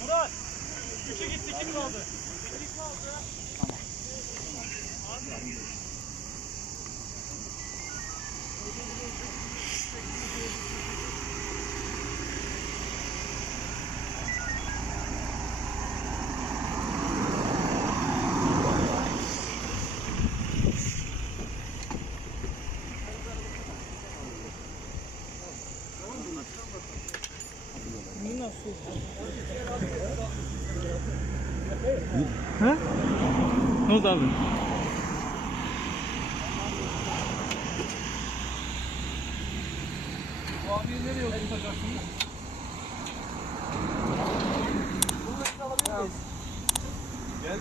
Murat! 3'e gitti, kim kaldı? Birlik mi oldu? Tamam. Ha? Ne oldu abi? Bu abiyi nereye oturtacaksınız? Bunu alabilir miyiz? Gel.